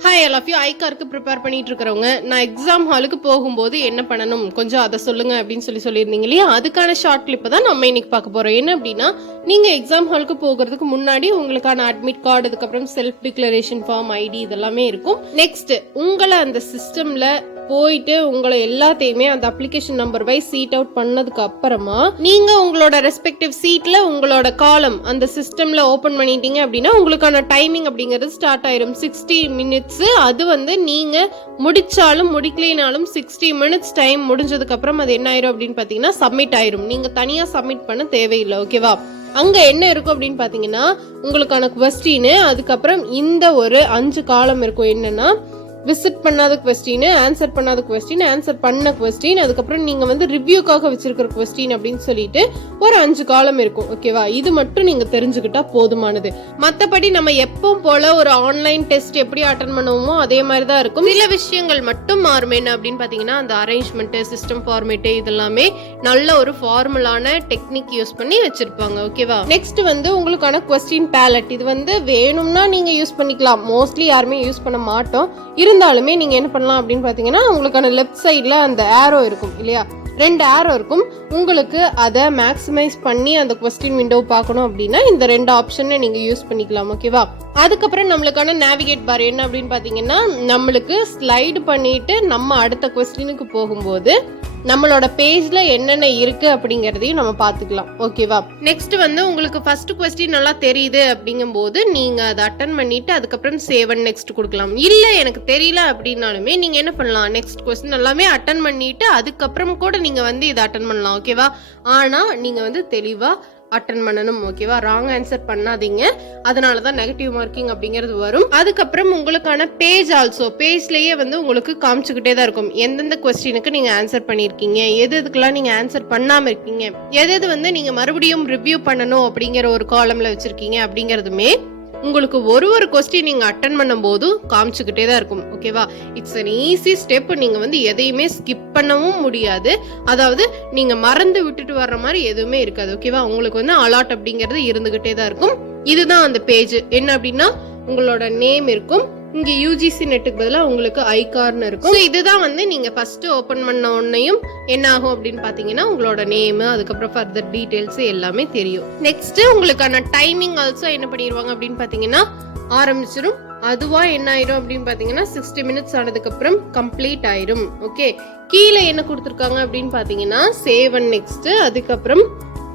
Hi all of you. ஐகாருக்கு prepare பண்ணிட்டு இருக்கிறவங்க, நான் எக்ஸாம் ஹாலுக்கு போகும்போது என்ன பண்ணணும் கொஞ்சம் அதை சொல்லுங்க அப்படின்னு சொல்லியிருந்தீங்க இல்லையா? அதுக்கான ஷார்ட் கிளிப் தான் நம்ம இன்னைக்கு பார்க்க போறோம். என்ன அப்படின்னா, நீங்க எக்ஸாம் ஹாலுக்கு போகிறதுக்கு முன்னாடி உங்களுக்கான அட்மிட் கார்டு, அதுக்கப்புறம் செல்ஃப் டிக்ளரேஷன் ஃபார்ம், ஐடி இதெல்லாமே இருக்கும். நெக்ஸ்ட் உங்களை அந்த சிஸ்டம்ல போயிட்டு உங்களை எல்லாத்தையுமே அந்த application number wise seat out பண்ணதுக்கு அப்புறமா நீங்க உங்களோட ரெஸ்பெக்டிவ் சீட்ல உங்களோட காலம் அந்த சிஸ்டம்ல ஓபன் பண்ணிட்டீங்க அப்படின்னா உங்களுக்கான டைமிங் அப்படிங்கிறது ஸ்டார்ட் ஆயிரும். 60 மினிட்ஸ். அது வந்து நீங்க முடிச்சாலும் முடிக்கலைனாலும் 60 மினிட்ஸ் டைம் முடிஞ்சதுக்கு அப்புறம் அது என்ன ஆயிரும் அப்படின்னு பாத்தீங்கன்னா சப்மிட் ஆயிரும். நீங்க தனியா சப்மிட் பண்ண தேவையில்லை. ஓகேவா? அங்க என்ன இருக்கும் அப்படின்னு பாத்தீங்கன்னா உங்களுக்கான கொஸ்டின், அதுக்கப்புறம் இந்த ஒரு 5 காலம் இருக்கும். என்னன்னா விசிட் பண்ணாத கொஸ்டின், ஆன்சர் பண்ணாத கொஸ்டின், ஆன்சர் பண்ண கொஸ்டின், அதுக்கப்புறம் நீங்க வந்து ரிவ்யூக்காக வச்சிருக்கிற கொஸ்டின் அப்படின்னு சொல்லிட்டு ஒரு 5 காலம் இருக்கும். ஓகேவா? இது மட்டும் நீங்க தெரிஞ்சுக்கிட்டா போதுமானது. மத்தபடி நம்ம எப்பவும் போல ஒரு ஆன்லைன் டெஸ்ட் எப்படி அட்டன் பண்ணுவோமோ அதே மாதிரி தான் இருக்கும். சில விஷயங்கள் மட்டும் மாறும். என்ன அப்படின்னு பாத்தீங்கன்னா அந்த அரேஞ்ச்மெண்ட், சிஸ்டம் ஃபார்மேட் இதெல்லாமே நல்ல ஒரு ஃபார்முலான டெக்னிக் யூஸ் பண்ணி வச்சிருப்பாங்க. ஓகேவா? நெக்ஸ்ட் வந்து உங்களுக்கான கொஸ்டின் பேலட். இது வந்து வேணும்னா நீங்க யூஸ் பண்ணிக்கலாம். மோஸ்ட்லி யாருமே யூஸ் பண்ண மாட்டோம். இருந்தாலுமே நீங்க என்ன பண்ணலாம் அப்படின்னு பாத்தீங்கன்னா உங்களுக்கான லெஃப்ட் சைட்ல அந்த ஏரோ இருக்கும் இல்லையா? 2 ஏரோ இருக்கும். உங்களுக்கு அதை மேக்ஸிமைஸ் பண்ணி அந்த கொஸ்டின் விண்டோ பார்க்கணும் அப்படின்னா இந்த 2 ஆப்ஷனை நீங்க யூஸ் பண்ணிக்கலாம். ஓகேவா? அதுக்கப்புறம் நம்மளுக்கான நேவிகேட் பார் என்ன அப்படின்னு பாத்தீங்கன்னா நம்மளுக்கு ஸ்லைடு பண்ணிட்டு நம்ம அடுத்த கொஸ்டினுக்கு போகும்போது நம்மளோட பேஜ்ல என்னென்ன இருக்கு அப்படிங்கறதையும் நம்ம பாத்துக்கலாம். ஓகேவா? நெக்ஸ்ட் வந்து உங்களுக்கு ஃபர்ஸ்ட் கொஸ்டின் நல்லா தெரியுது அப்படிங்கும் போது நீங்க அதை அட்டன் பண்ணிட்டு அதுக்கப்புறம் சேவ் அண்ட் நெக்ஸ்ட் கொடுக்கலாம். இல்ல எனக்கு தெரியல அப்படின்னாலுமே நீங்க என்ன பண்ணலாம், நெக்ஸ்ட் கொஸ்டின் எல்லாமே அட்டன் பண்ணிட்டு அதுக்கப்புறம் கூட நீங்க வந்து இதை அட்டன் பண்ணலாம். ஓகேவா? ஆனா நீங்க வந்து தெளிவா அட்டன் பண்ணணும். ஓகேவா? ராங் ஆன்சர் பண்ணாதீங்க. அதனாலதான் நெகட்டிவ் மார்க்கிங் அப்படிங்கிறது வரும். அதுக்கப்புறம் உங்களுக்கான பேஜ் ஆல்சோ பேஜ்லயே வந்து உங்களுக்கு காமிச்சுக்கிட்டே தான் இருக்கும். எந்தெந்த கொஸ்டினுக்கு நீங்க ஆன்சர் பண்ணிருக்கீங்க, எது எதுக்கெல்லாம் நீங்க ஆன்சர் பண்ணாம இருக்கீங்க, எது வந்து நீங்க மறுபடியும் ரிவ்யூ பண்ணணும் அப்படிங்கிற ஒரு காலம்ல வச்சிருக்கீங்க அப்படிங்கறதுமே உங்களுக்கு ஒரு கொஸ்டின் நீங்க அட்டன் பண்ணும் போது காமிச்சுக்கிட்டே தான் இருக்கும். ஓகேவா? It's an easy step. நீங்க வந்து எதையுமே ஸ்கிப் பண்ணவும் முடியாது. அதாவது நீங்க மறந்து விட்டுட்டு வர்ற மாதிரி எதுவுமே இருக்காது. ஓகேவா? உங்களுக்கு வந்து அலாட் அப்படிங்கிறது இருந்துகிட்டே தான் இருக்கும். இதுதான் அந்த பேஜ். என்ன அப்படின்னா உங்களோட நேம் இருக்கும். இங்க யூஜிசி நெட்டுக்கு பதிலாக உங்களுக்கு ஐகார்னு இருக்கும். இதுதான் வந்து நீங்க ஃபர்ஸ்ட் ஓபன் பண்ண உடனேயும் என்ன ஆகும் அப்படின்னு பாத்தீங்கன்னா உங்களோட நேம், அதுக்கப்புறம் ஃபர்தர் டீடைல்ஸ் எல்லாமே தெரியும். நெக்ஸ்ட் உங்களுக்கான டைமிங் ஆல்சோ என்ன பண்ணிடுவாங்க அப்படின்னு பாத்தீங்கன்னா ஆரம்பிச்சிடும். அதுவா என்ன ஆயிரும் அப்படின்னு பாத்தீங்கன்னா 60 மினிட்ஸ் ஆனதுக்கு அப்புறம் கம்ப்ளீட் ஆயிரும். ஓகே, கீழே என்ன கொடுத்துருக்காங்க அப்படின்னு பாத்தீங்கன்னா சேவ் அண்ட் நெக்ஸ்ட், அதுக்கப்புறம்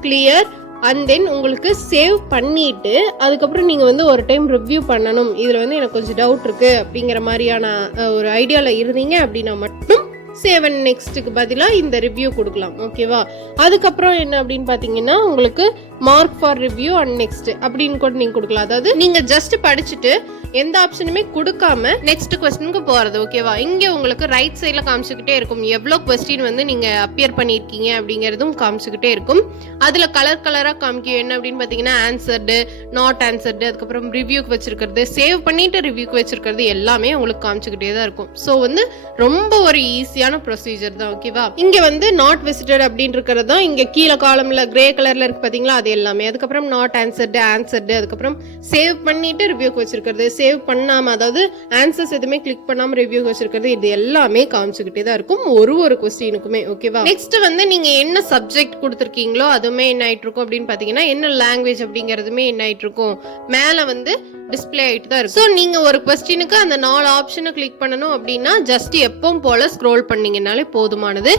கிளியர் அண்ட் தென் உங்களுக்கு சேவ் பண்ணிட்டு அதுக்கப்புறம் நீங்க வந்து ஒரு டைம் ரிவ்யூ பண்ணணும். இதுல வந்து எனக்கு கொஞ்சம் டவுட் இருக்கு அப்படிங்கிற மாதிரியான ஒரு ஐடியால இருந்தீங்க அப்படின்னா மட்டும் சேவ் அண்ட் நெக்ஸ்ட்டுக்கு பதிலாக இந்த ரிவ்யூ கொடுக்கலாம். ஓகேவா? அதுக்கப்புறம் என்ன அப்படின்னு பாத்தீங்கன்னா உங்களுக்கு mark for review and next அப்படின்னு கூட நீங்க கொடுக்கலாம். அதாவது நீங்க ஜஸ்ட் படிச்சுட்டு எந்த ஆப்ஷனுமே கொடுக்காம நெக்ஸ்ட் கொஸ்டினுக்கு போறது. ஓகேவா? இங்க உங்களுக்கு ரைட் சைட்ல காமிச்சுக்கிட்டே இருக்கும் எவ்வளவு கொஸ்டின் வந்து நீங்க அப்பியர் பண்ணிருக்கீங்க அப்படிங்கறதும் காமிச்சுக்கிட்டே இருக்கும். அதுல கலர் கலரா காமிக்கும். என்ன அப்படின்னு பாத்தீங்கன்னா ஆன்சர்டு, நாட் ஆன்சர்டு, அதுக்கப்புறம் ரிவ்யூக்கு வச்சிருக்கிறது, சேவ் பண்ணிட்டு ரிவ்யூக்கு வச்சிருக்கிறது எல்லாமே உங்களுக்கு காமிச்சுக்கிட்டே தான் இருக்கும். சோ வந்து ரொம்ப ஒரு ஈஸியான ப்ரொசீஜர் தான். ஓகேவா? இங்க வந்து நாட் விசிட்டட் அப்படின்னு இருக்கிறது தான் இங்க கீழே காலம்ல கிரே கலர்ல இருக்கு பாத்தீங்களா? அது எல்லாமே. அதுக்கப்புறம் நாட் ஆன்சர்டு, ஆன்சர்டு, அதுக்கப்புறம் சேவ் பண்ணிட்டு ரிவ்யூக்கு வச்சிருக்கிறது, சேவ் பண்ணாம அதாவது ஆன்சர்ஸ் எதுவுமே கிளிக் பண்ணாம ரிவ்யூ வச்சிருக்கிறது, இது எல்லாமே காமிச்சுக்கிட்டே தான் இருக்கும் ஒரு கொஸ்டினுக்குமே. ஓகேவா? நெக்ஸ்ட் வந்து நீங்க என்ன சப்ஜெக்ட் கொடுத்துருக்கீங்களோ அதுவுமே என்ன ஆயிட்டு இருக்கும் அப்படின்னு பாத்தீங்கன்னா என்ன லாங்குவேஜ் அப்படிங்கறதுமே என்ன ஆயிட்டு இருக்கும் மேல வந்து டிஸ்பிளே ஆயிட்டு தான் இருக்கும். நீங்க ஒரு கொஸ்டினுக்கு அந்த 4 ஆப்ஷனை கிளிக் பண்ணணும் அப்படின்னா ஜஸ்ட் எப்பவும் போல ஸ்க்ரோல் பண்ணீங்கனாலே போதுமானது.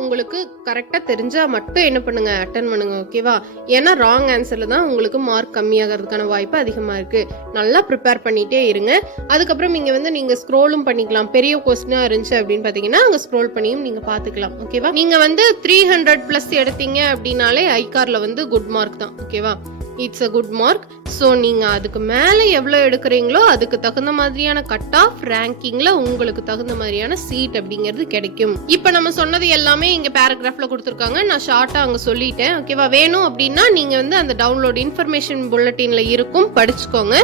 உங்களுக்கு கரெக்டா தெரிஞ்சா மட்டும் என்ன பண்ணுங்க, அட்டன் பண்ணுங்க. ஓகேவா? ஏன்னா ராங் ஆன்சர்ல தான் உங்களுக்கு மார்க் கம்மியாகிறதுக்கான வாய்ப்பு அதிகமா இருக்கு. நல்லா ப்ரிப்பேர் பண்ணிட்டே இருங்க. அதுக்கப்புறம் இங்க வந்து நீங்க ஸ்க்ரோலும் பண்ணிக்கலாம். பெரிய கொஸ்டினா இருந்துச்சு அப்படின்னு பாத்தீங்கன்னா அங்க ஸ்க்ரோல் பண்ணியும் நீங்க பாத்துக்கலாம். ஓகேவா? நீங்க வந்து 300+ எடுத்தீங்க அப்படின்னாலே ஐகார்ல வந்து குட் மார்க் தான். ஓகேவா? It's a good mark. So நீங்க அதுக்கு மேல எவ்வளவு எடுக்கிறீங்களோ அதுக்கு தகுந்த மாதிரியான கட் ஆஃப் ரேங்கிங்ல உங்களுக்கு தகுந்த மாதிரியான சீட் அப்படிங்கிறது கிடைக்கும். இப்ப நம்ம சொன்னது எல்லாமே இங்க பேராகிராஃப்ல கொடுத்துருக்காங்க. நான் ஷார்ட்டா அங்க சொல்லிட்டேன். ஓகேவா? வேணும் அப்படின்னா நீங்க வந்து அந்த டவுன்லோட் இன்ஃபர்மேஷன் புல்லட்டின்ல இருக்கும், படிச்சுக்கோங்க.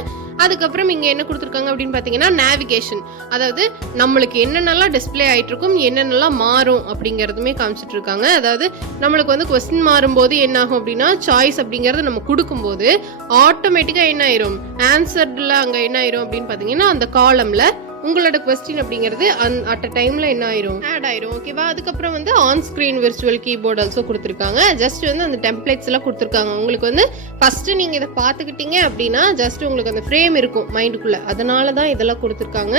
அதுக்கப்புறம் இங்க என்ன கொடுத்துருக்காங்க அப்படின்னு பாத்தீங்கன்னா நேவிகேஷன், அதாவது நம்மளுக்கு என்னென்னலாம் டிஸ்பிளே ஆயிட்டு இருக்கும், என்னென்னலாம் மாறும் அப்படிங்கறதுமே காமிச்சிட்டு இருக்காங்க. அதாவது நம்மளுக்கு வந்து கொஸ்டின் மாறும்போது என்ன ஆகும் அப்படின்னா சாய்ஸ் அப்படிங்கறது நம்ம கொடுக்கும்போது ஆட்டோமேட்டிக்கா என்ன ஆயிரும், ஆன்சர்ல அங்க என்ன ஆயிரும் அப்படின்னு பாத்தீங்கன்னா அந்த காலம்ல உங்களோட கொஸ்டின் அப்படிங்கிறது அட் அ டைம்ல என்ன ஆயிரும், ஆட் ஆயிரும். ஓகேவா? அதுக்கப்புறம் வந்து on screen virtual keyboard also கொடுத்துருக்காங்க. ஜஸ்ட் வந்து அந்த டெம்ப்ளேட்ஸ் எல்லாம் கொடுத்துருக்காங்க. உங்களுக்கு வந்து ஃபர்ஸ்ட் நீங்க இதை பார்த்துக்கிட்டீங்க அப்படின்னா ஜஸ்ட் உங்களுக்கு அந்த ஃப்ரேம் இருக்கும் மைண்டுக்குள்ள, அதனால தான் இதெல்லாம் கொடுத்துருக்காங்க.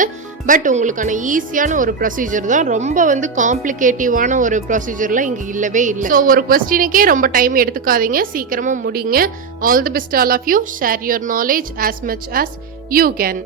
பட் உங்களுக்கான ஈஸியான ஒரு ப்ரொசீஜர் தான், ரொம்ப வந்து காம்ப்ளிகேட்டிவான ஒரு ப்ரொசீஜர்லாம் இங்க இல்லவே இல்லை. ஸோ ஒரு கொஸ்டினுக்கே ரொம்ப டைம் எடுத்துக்காதீங்க, சீக்கிரமா முடிங்க. All the best all of you. Share your knowledge as much as you can.